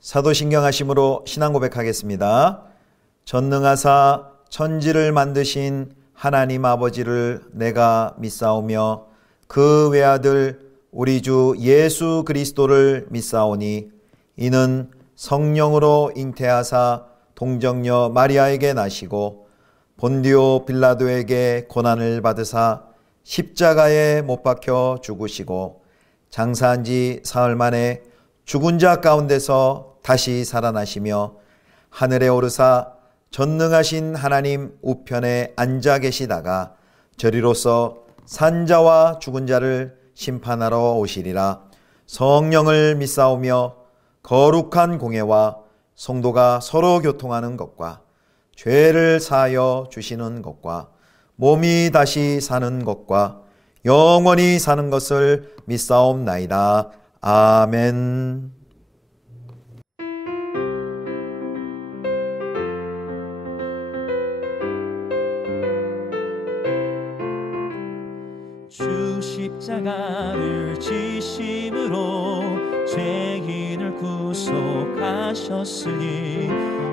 사도신경 하심으로 신앙 고백하겠습니다. 전능하사 천지를 만드신 하나님 아버지를 내가 믿사오며 그 외아들 우리 주 예수 그리스도를 믿사오니 이는 성령으로 잉태하사 동정녀 마리아에게 나시고 본디오 빌라도에게 고난을 받으사 십자가에 못 박혀 죽으시고 장사한 지 사흘 만에 죽은 자 가운데서 다시 살아나시며 하늘에 오르사 전능하신 하나님 우편에 앉아 계시다가 저리로서 산자와 죽은 자를 심판하러 오시리라. 성령을 믿사오며 거룩한 공예와 성도가 서로 교통하는 것과 죄를 사하여 주시는 것과 몸이 다시 사는 것과 영원히 사는 것을 믿사옵나이다. 아멘. 주 십자가를 지심으로 죄인을 구속하셨으니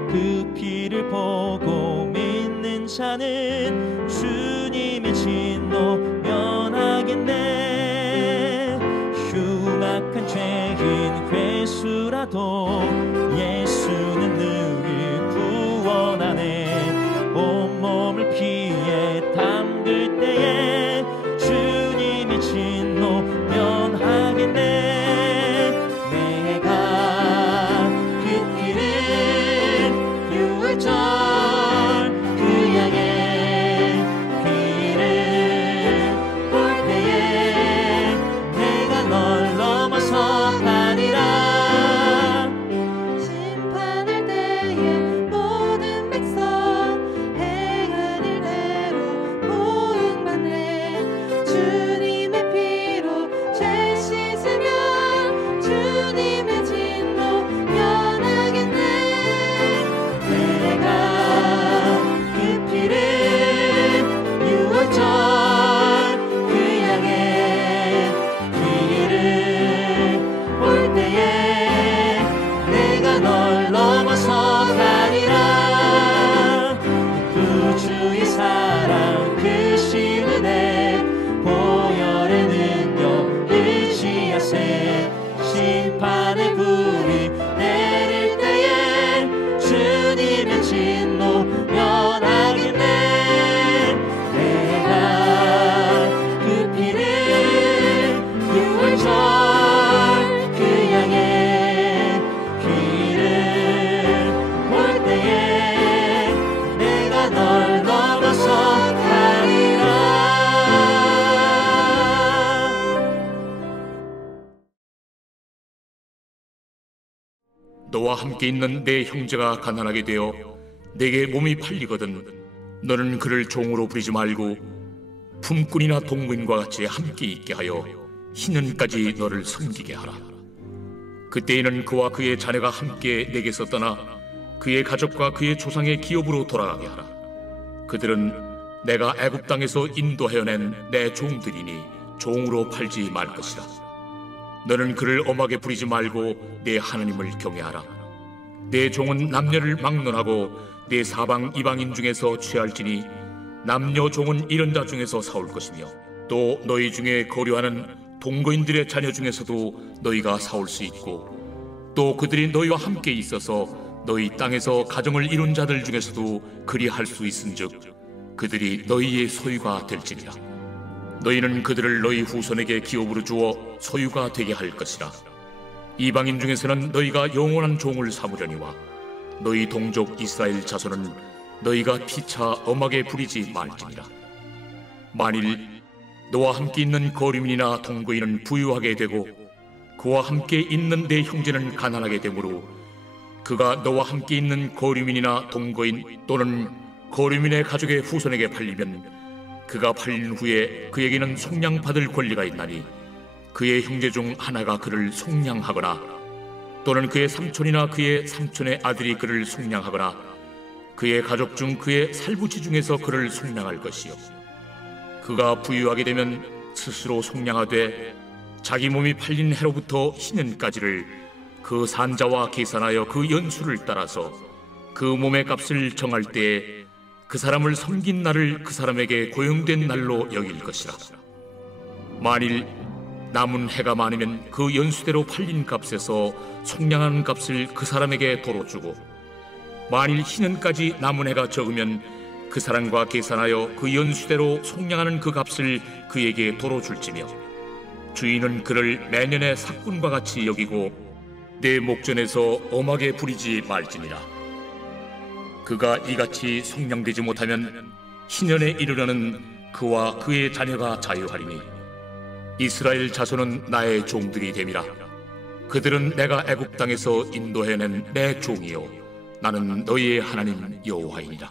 그 피를 보고 믿는 자는 주님의 진노 면하겠네. 흉악한 죄인 회수라도 예수는 늘 구원하네. 온몸을 피에 담글 때에 주님의 진노 면하겠네. 내가 그 피를 유월절 그 양의 피를 볼 때에 내가 널 넘어서 가리라. 심판할 때에 모든 백성 행한 일대로 보응받네. 주님의 피로 죄 씻으면 주님의 진노 면하겠네. 내가 그 피를 유월절 그 양의 피를 볼 때에 내가 널 넘어서 가리라. 그 주의 사랑 그 신은혜 보혈의 능력 의지하세. 심판의 불이 내릴 때에 주님의 진노 면하겠네. 내가 그 피를 유월절 그 양의 피를 볼 때에 내가 널 넘어서 가리라. 너와 함께 있는 내 형제가 가난하게 되어 내게 몸이 팔리거든 너는 그를 종으로 부리지 말고 품꾼이나 동무인과 같이 함께 있게 하여 희년까지 너를 섬기게 하라. 그때에는 그와 그의 자녀가 함께 내게서 떠나 그의 가족과 그의 조상의 기업으로 돌아가게 하라. 그들은 내가 애굽 땅에서 인도하여 낸 내 종들이니 종으로 팔지 말 것이라. 너는 그를 엄하게 부리지 말고 내 하나님을 경외하라. 내 종은 남녀를 막론하고 내 사방 이방인 중에서 취할지니 남녀 종은 이런 자 중에서 사올 것이며 또 너희 중에 거류하는 동거인들의 자녀 중에서도 너희가 사올 수 있고 또 그들이 너희와 함께 있어서 너희 땅에서 가정을 이룬 자들 중에서도 그리할 수 있은즉 그들이 너희의 소유가 될지니라. 너희는 그들을 너희 후손에게 기업으로 주어 소유가 되게 할 것이라. 이방인 중에서는 너희가 영원한 종을 삼으려니와 너희 동족 이스라엘 자손은 너희가 피차 엄하게 부리지 말지니라. 만일 너와 함께 있는 거류민이나 동거인은 부유하게 되고 그와 함께 있는 내 형제는 가난하게 되므로 그가 너와 함께 있는 거류민이나 동거인 또는 거류민의 가족의 후손에게 팔리면 그가 팔린 후에 그에게는 속량받을 권리가 있나니 그의 형제 중 하나가 그를 속량하거나 또는 그의 삼촌이나 그의 삼촌의 아들이 그를 속량하거나 그의 가족 중 그의 살부치 중에서 그를 속량할 것이요. 그가 부유하게 되면 스스로 속량하되 자기 몸이 팔린 해로부터 희년까지를 그 산자와 계산하여 그 연수를 따라서 그 몸의 값을 정할 때에 그 사람을 섬긴 날을 그 사람에게 고용된 날로 여길 것이라. 만일 남은 해가 많으면 그 연수대로 팔린 값에서 속량하는 값을 그 사람에게 도로 주고, 만일 희년까지 남은 해가 적으면 그 사람과 계산하여 그 연수대로 속량하는 그 값을 그에게 도로 줄지며, 주인은 그를 매년의 삭군과 같이 여기고 내 목전에서 엄하게 부리지 말지니라. 그가 이같이 속량되지 못하면 희년에 이르려는 그와 그의 자녀가 자유하리니, 이스라엘 자손은 나의 종들이 됨이라. 그들은 내가 애굽 땅에서 인도해낸 내 종이요 나는 너희의 하나님 여호와이니라.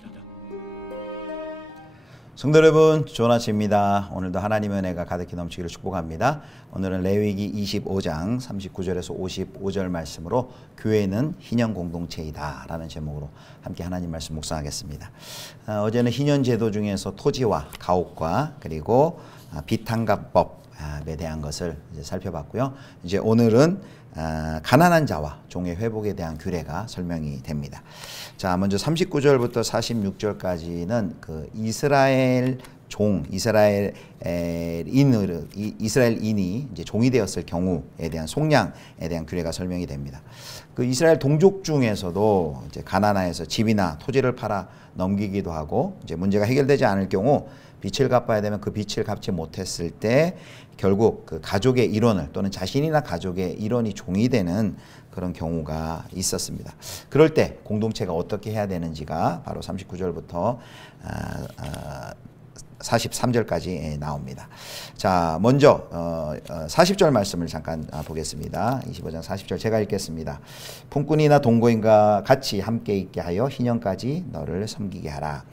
성도 여러분, 좋은 아침입니다. 오늘도 하나님의 은혜가 가득히 넘치기를 축복합니다. 오늘은 레위기 25장 39절에서 55절 말씀으로 교회는 희년 공동체이다 라는 제목으로 함께 하나님 말씀 묵상하겠습니다. 어제는 희년 제도 중에서 토지와 가옥과 그리고 비탕감법에 대한 것을 이제 살펴봤고요. 이제 오늘은 가난한 자와 종의 회복에 대한 규례가 설명이 됩니다. 자, 먼저 39절부터 46절까지는 그 이스라엘 이스라엘인이 이제 종이 되었을 경우에 대한 속량에 대한 규례가 설명이 됩니다. 그 이스라엘 동족 중에서도 이제 가난하여서 집이나 토지를 팔아 넘기기도 하고, 이제 문제가 해결되지 않을 경우 빚을 갚아야 되면 그 빚을 갚지 못했을 때 결국 그 가족의 일원을 또는 자신이나 가족의 일원이 종이 되는 그런 경우가 있었습니다. 그럴 때 공동체가 어떻게 해야 되는지가 바로 39절부터 43절까지 나옵니다. 자, 먼저 40절 말씀을 잠깐 보겠습니다. 25장 40절 제가 읽겠습니다. 품꾼이나 동거인과 같이 함께 있게 하여 희년까지 너를 섬기게 하라.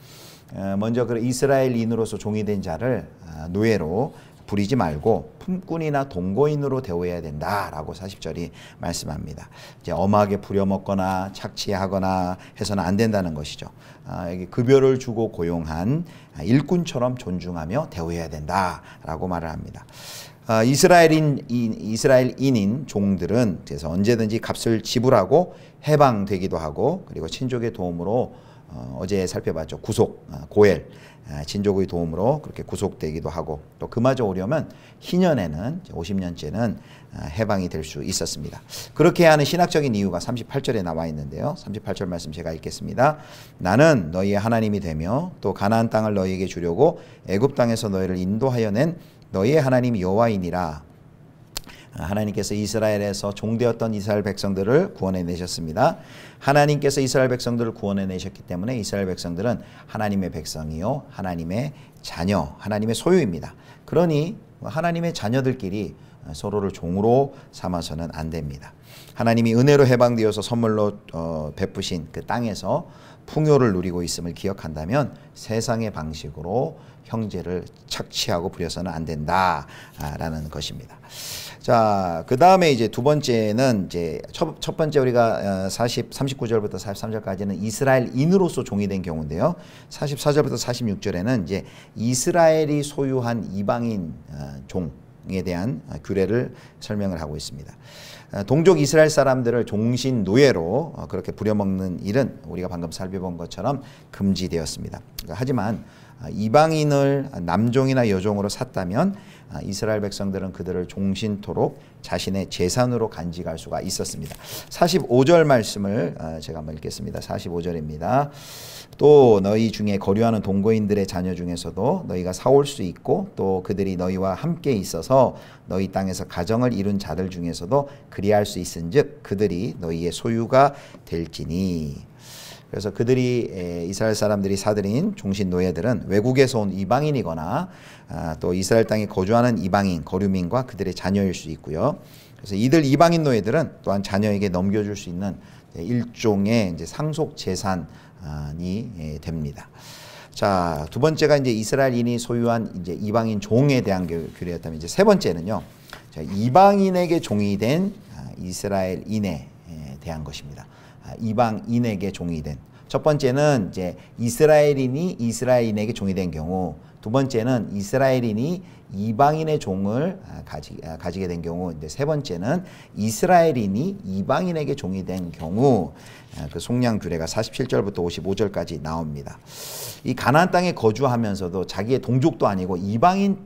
먼저 그 이스라엘인으로서 종이 된 자를 노예로 부리지 말고 품꾼이나 동거인으로 대우해야 된다라고 40절이 말씀합니다. 이제 엄하게 부려먹거나 착취하거나 해서는 안 된다는 것이죠. 여기 급여를 주고 고용한 일꾼처럼 존중하며 대우해야 된다라고 말을 합니다. 이스라엘인인 종들은 그래서 언제든지 값을 지불하고 해방되기도 하고, 그리고 친족의 도움으로 어제 살펴봤죠. 구속, 고엘, 친족의 도움으로 그렇게 구속되기도 하고, 또 그마저 오려면 희년에는 50년째는 해방이 될 수 있었습니다. 그렇게 하는 신학적인 이유가 38절에 나와 있는데요. 38절 말씀 제가 읽겠습니다. 나는 너희의 하나님이 되며 또 가나안 땅을 너희에게 주려고 애굽 땅에서 너희를 인도하여 낸 너희의 하나님 여호와이니라. 하나님께서 이스라엘에서 종되었던 이스라엘 백성들을 구원해 내셨습니다. 하나님께서 이스라엘 백성들을 구원해 내셨기 때문에 이스라엘 백성들은 하나님의 백성이요 하나님의 자녀, 하나님의 소유입니다. 그러니 하나님의 자녀들끼리 서로를 종으로 삼아서는 안 됩니다. 하나님이 은혜로 해방되어서 선물로 베푸신 그 땅에서 풍요를 누리고 있음을 기억한다면 세상의 방식으로 형제를 착취하고 부려서는 안 된다라는 것입니다. 자, 그 다음에 이제 두 번째는 이제 첫 번째 우리가 39절부터 43절까지는 이스라엘인으로서 종이 된 경우인데요. 44절부터 46절에는 이제 이스라엘이 소유한 이방인 종에 대한 규례를 설명을 하고 있습니다. 동족 이스라엘 사람들을 종신 노예로 그렇게 부려먹는 일은 우리가 방금 살펴본 것처럼 금지되었습니다. 하지만 이방인을 남종이나 여종으로 샀다면 이스라엘 백성들은 그들을 종신토록 자신의 재산으로 간직할 수가 있었습니다. 45절 말씀을 제가 한번 읽겠습니다. 45절입니다. 또 너희 중에 거류하는 동거인들의 자녀 중에서도 너희가 사올 수 있고, 또 그들이 너희와 함께 있어서 너희 땅에서 가정을 이룬 자들 중에서도 그리할 수 있은즉 그들이 너희의 소유가 될지니. 그래서 그들이 이스라엘 사람들이 사들인 종신 노예들은 외국에서 온 이방인이거나 또 이스라엘 땅에 거주하는 이방인, 거류민과 그들의 자녀일 수 있고요. 그래서 이들 이방인 노예들은 또한 자녀에게 넘겨줄 수 있는 일종의 이제 상속 재산이 됩니다. 자, 두 번째가 이제 이스라엘인이 소유한 이제 이방인 종에 대한 규례였다면, 이제 세 번째는요. 자, 이방인에게 종이 된 이스라엘인에 대한 것입니다. 이방인에게 종이 된. 첫 번째는 이제 이스라엘인이 이스라엘인에게 종이 된 경우, 두 번째는 이스라엘인이 이방인의 종을 가지게 된 경우, 이제 세 번째는 이스라엘인이 이방인에게 종이 된 경우, 그 속량 규례가 47절부터 55절까지 나옵니다. 이 가나안 땅에 거주하면서도 자기의 동족도 아니고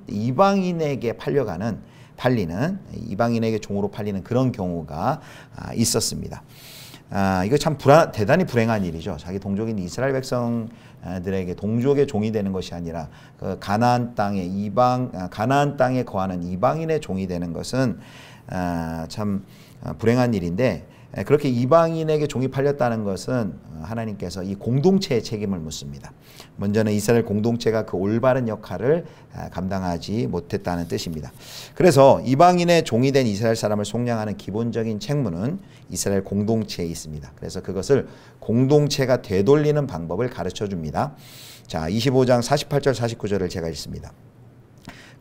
이방인에게 팔리는 이방인에게 종으로 팔리는 그런 경우가 있었습니다. 이거 참 대단히 불행한 일이죠. 자기 동족인 이스라엘 백성들에게 동족의 종이 되는 것이 아니라 그 가나안 땅에 거하는 이방인의 종이 되는 것은 참 불행한 일인데, 그렇게 이방인에게 종이 팔렸다는 것은 하나님께서 이 공동체의 책임을 묻습니다. 먼저는 이스라엘 공동체가 그 올바른 역할을 감당하지 못했다는 뜻입니다. 그래서 이방인의 종이 된 이스라엘 사람을 속량하는 기본적인 책무는 이스라엘 공동체에 있습니다. 그래서 그것을 공동체가 되돌리는 방법을 가르쳐 줍니다. 자, 25장 48절 49절을 제가 읽습니다.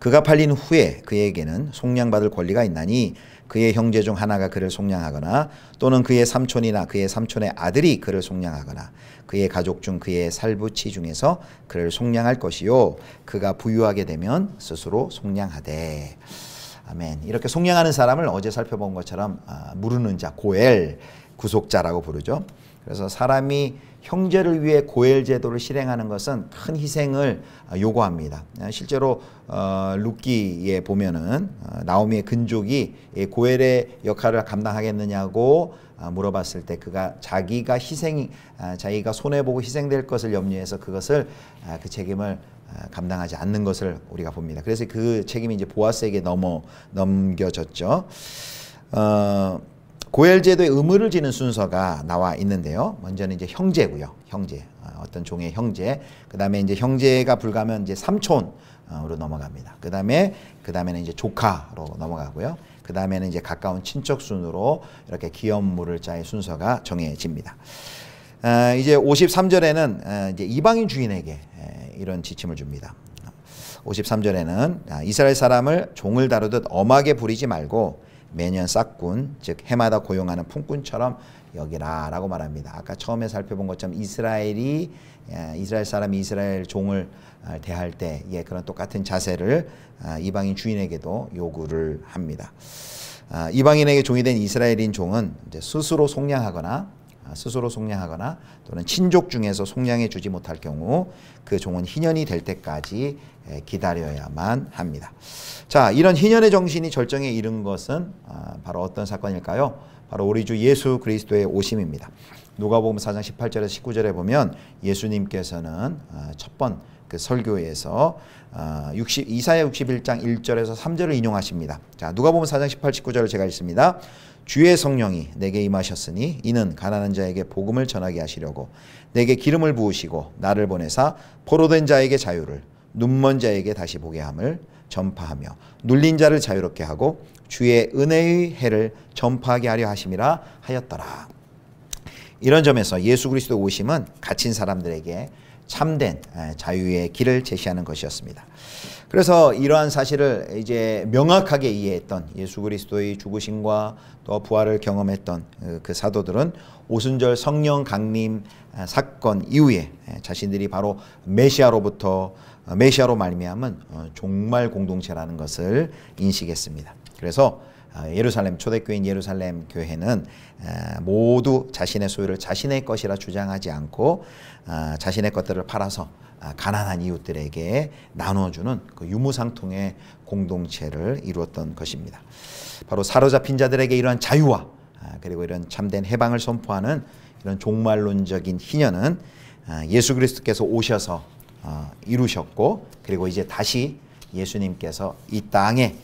그가 팔린 후에 그에게는 속량받을 권리가 있나니 그의 형제 중 하나가 그를 속량하거나 또는 그의 삼촌이나 그의 삼촌의 아들이 그를 속량하거나 그의 가족 중 그의 살부치 중에서 그를 속량할 것이요 그가 부유하게 되면 스스로 속량하되. 아멘. 이렇게 속량하는 사람을 어제 살펴본 것처럼 무르는 자, 고엘, 구속자라고 부르죠. 그래서 사람이 형제를 위해 고엘 제도를 실행하는 것은 큰 희생을 요구합니다. 실제로 룻기에 보면은 나오미의 근족이 고엘의 역할을 감당하겠느냐고 물어봤을 때 자기가 손해보고 희생될 것을 염려해서 그것을 그 책임을 감당하지 않는 것을 우리가 봅니다. 그래서 그 책임이 이제 보아스에게 넘겨졌죠. 고엘제도의 의무를 지는 순서가 나와 있는데요. 먼저는 이제 형제고요. 어떤 종의 형제. 그 다음에 이제 형제가 불가면 이제 삼촌으로 넘어갑니다. 그 다음에는 이제 조카로 넘어가고요. 그 다음에는 이제 가까운 친척 순으로 이렇게 기업물을 자의 순서가 정해집니다. 이제 53절에는 이제 이방인 주인에게 이런 지침을 줍니다. 53절에는 이스라엘 사람을 종을 다루듯 엄하게 부리지 말고 매년 싹군, 즉 해마다 고용하는 품꾼처럼 여기라 라고 말합니다. 아까 처음에 살펴본 것처럼 이스라엘 사람이 이스라엘 종을 대할 때 그런 똑같은 자세를 이방인 주인에게도 요구를 합니다. 이방인에게 종이 된 이스라엘인 종은 이제 스스로 속량하거나 또는 친족 중에서 속량해 주지 못할 경우 그 종은 희년이 될 때까지 기다려야만 합니다. 자, 이런 희년의 정신이 절정에 이른 것은 바로 어떤 사건일까요? 바로 우리 주 예수 그리스도의 오심입니다. 누가복음 4장 18절에서 19절에 보면 예수님께서는 첫 번 그 설교에서 이사야 61장 1절에서 3절을 인용하십니다. 자, 누가복음 4장 18, 19절을 제가 읽습니다. 주의 성령이 내게 임하셨으니 이는 가난한 자에게 복음을 전하게 하시려고 내게 기름을 부으시고 나를 보내사 포로된 자에게 자유를, 눈먼 자에게 다시 보게 함을 전파하며 눌린 자를 자유롭게 하고 주의 은혜의 해를 전파하게 하려 하심이라 하였더라. 이런 점에서 예수 그리스도 오심은 갇힌 사람들에게 참된 자유의 길을 제시하는 것이었습니다. 그래서 이러한 사실을 이제 명확하게 이해했던 예수 그리스도의 죽으심과 또 부활을 경험했던 그 사도들은 오순절 성령 강림 사건 이후에 자신들이 바로 메시아로 말미암은 종말 공동체라는 것을 인식했습니다. 그래서 초대교회인 예루살렘 교회는 모두 자신의 소유를 자신의 것이라 주장하지 않고 자신의 것들을 팔아서 가난한 이웃들에게 나눠주는 그 유무상통의 공동체를 이루었던 것입니다. 바로 사로잡힌 자들에게 이러한 자유와 그리고 이런 참된 해방을 선포하는 이런 종말론적인 희년은 예수 그리스도께서 오셔서 이루셨고, 그리고 이제 다시 예수님께서 이 땅에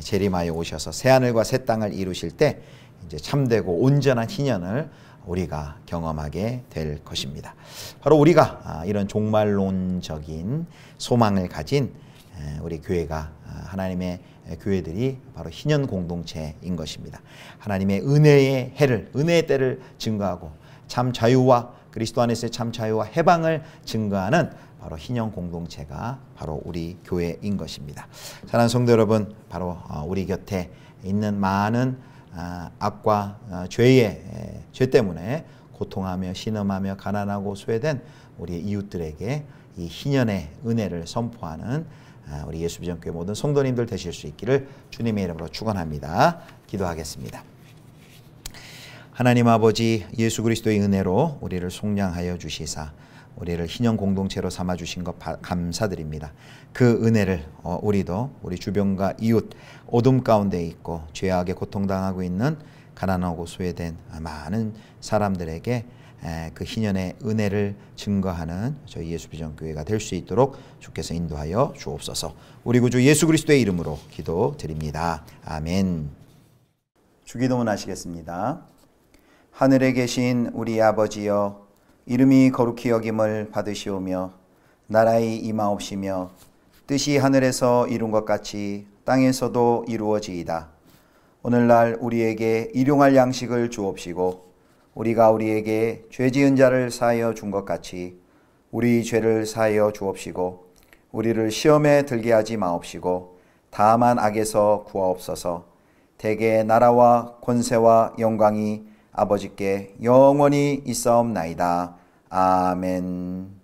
재림하여 오셔서 새하늘과 새 땅을 이루실 때 이제 참되고 온전한 희년을 우리가 경험하게 될 것입니다. 바로 우리가 이런 종말론적인 소망을 가진 우리 교회가 하나님의 교회들이 바로 희년 공동체인 것입니다. 하나님의 은혜의 은혜의 때를 증거하고 참 자유와 그리스도 안에서의 참 자유와 해방을 증거하는 바로 희년 공동체가 바로 우리 교회인 것입니다. 사랑하는 성도 여러분, 바로 우리 곁에 있는 많은 악과 죄 때문에 고통하며 신음하며 가난하고 소외된 우리 이웃들에게 이 희년의 은혜를 선포하는 우리 예수비전교회 모든 성도님들 되실 수 있기를 주님의 이름으로 축원합니다. 기도하겠습니다. 하나님 아버지, 예수 그리스도의 은혜로 우리를 속량하여 주시사 우리를 희년 공동체로 삼아 주신 것 감사드립니다. 그 은혜를 우리도 우리 주변과 이웃, 어둠 가운데 있고 죄악에 고통당하고 있는 가난하고 소외된 많은 사람들에게 그 희년의 은혜를 증거하는 저희 예수비전교회가 될 수 있도록 주께서 인도하여 주옵소서. 우리 구주 예수 그리스도의 이름으로 기도드립니다. 아멘. 주기도문 하시겠습니다. 하늘에 계신 우리 아버지여, 이름이 거룩히 여김을 받으시오며 나라의 임하옵시며 뜻이 하늘에서 이룬 것 같이 땅에서도 이루어지이다. 오늘날 우리에게 일용할 양식을 주옵시고 우리가 우리에게 죄 지은 자를 사하여 준 것 같이 우리 죄를 사하여 주옵시고 우리를 시험에 들게 하지 마옵시고 다만 악에서 구하옵소서. 대개 나라와 권세와 영광이 아버지께 영원히 있사옵나이다. 아멘.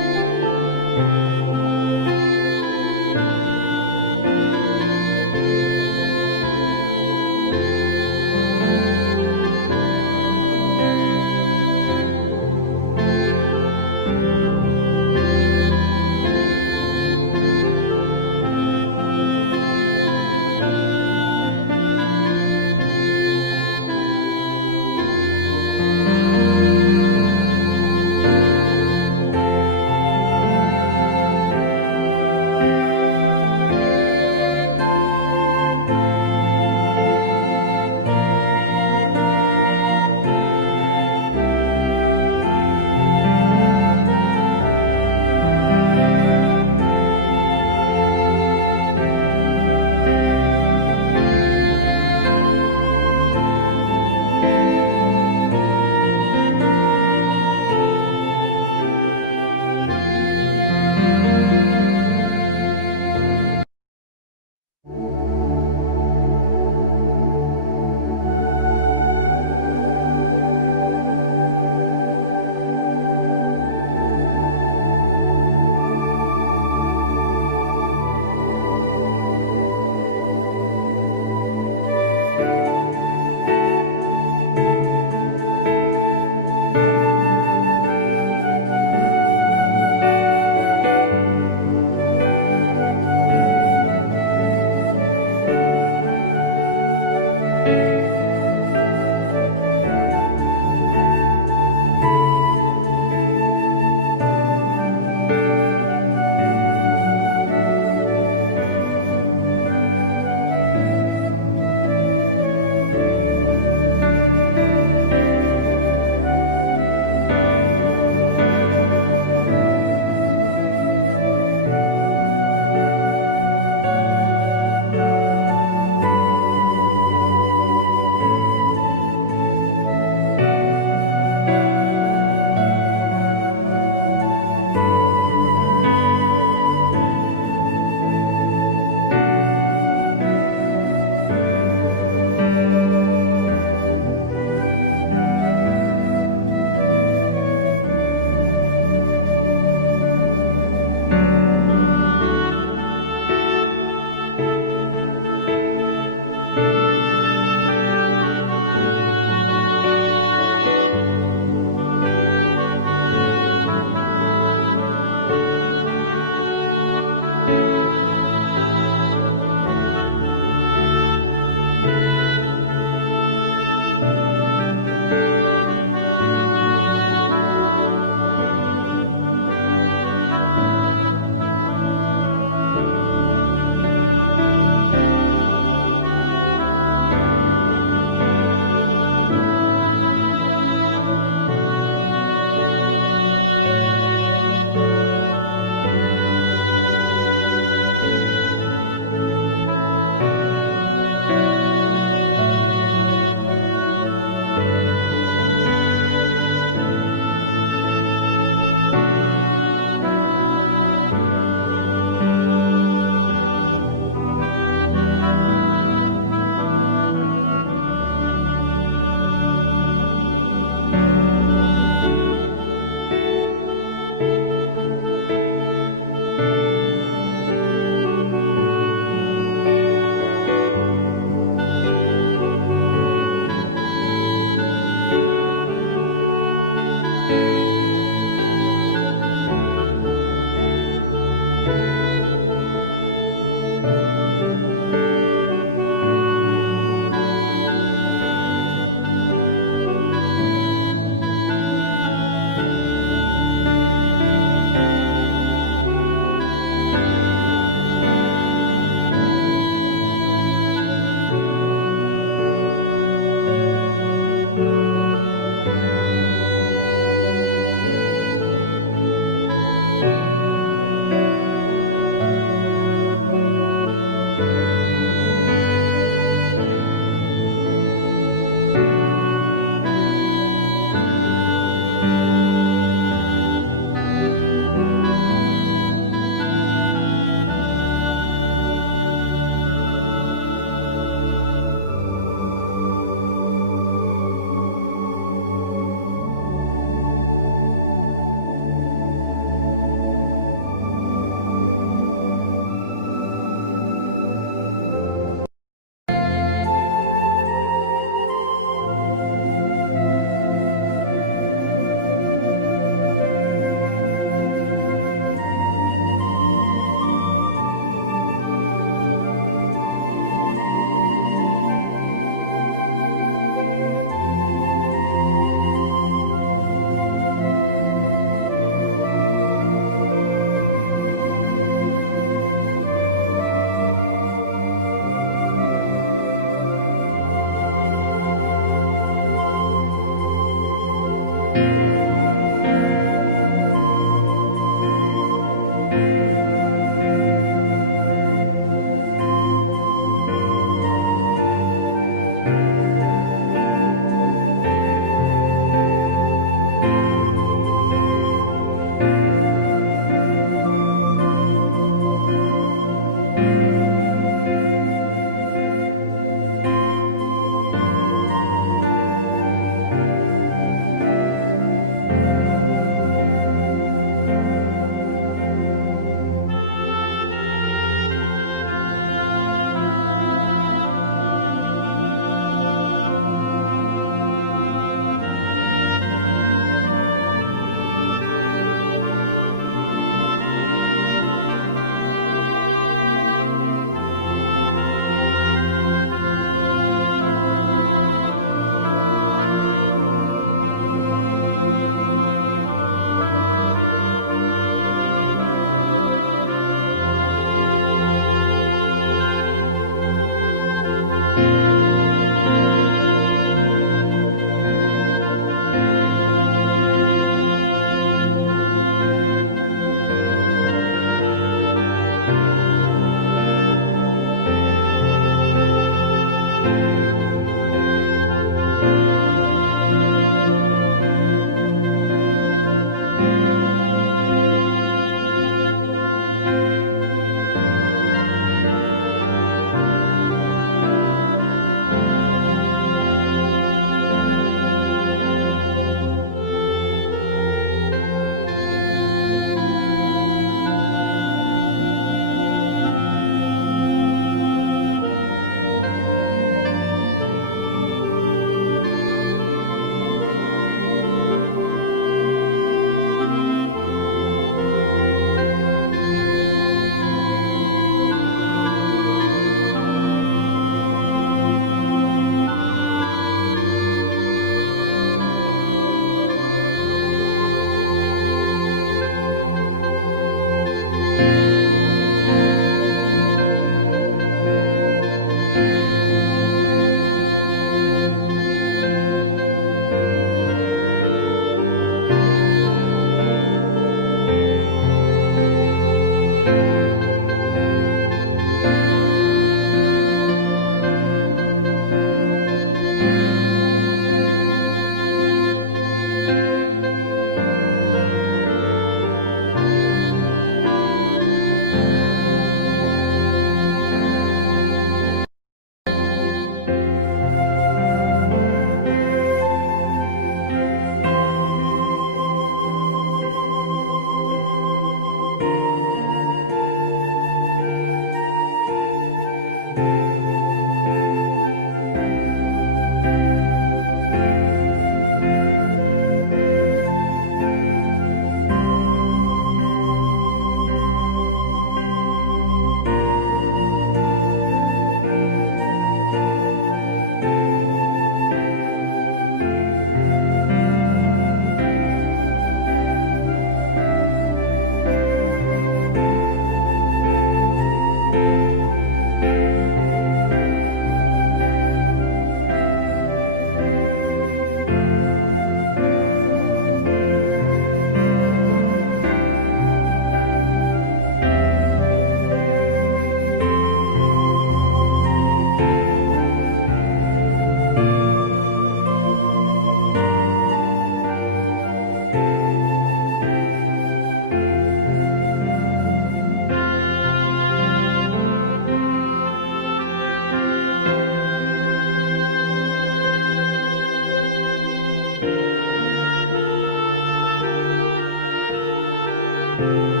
주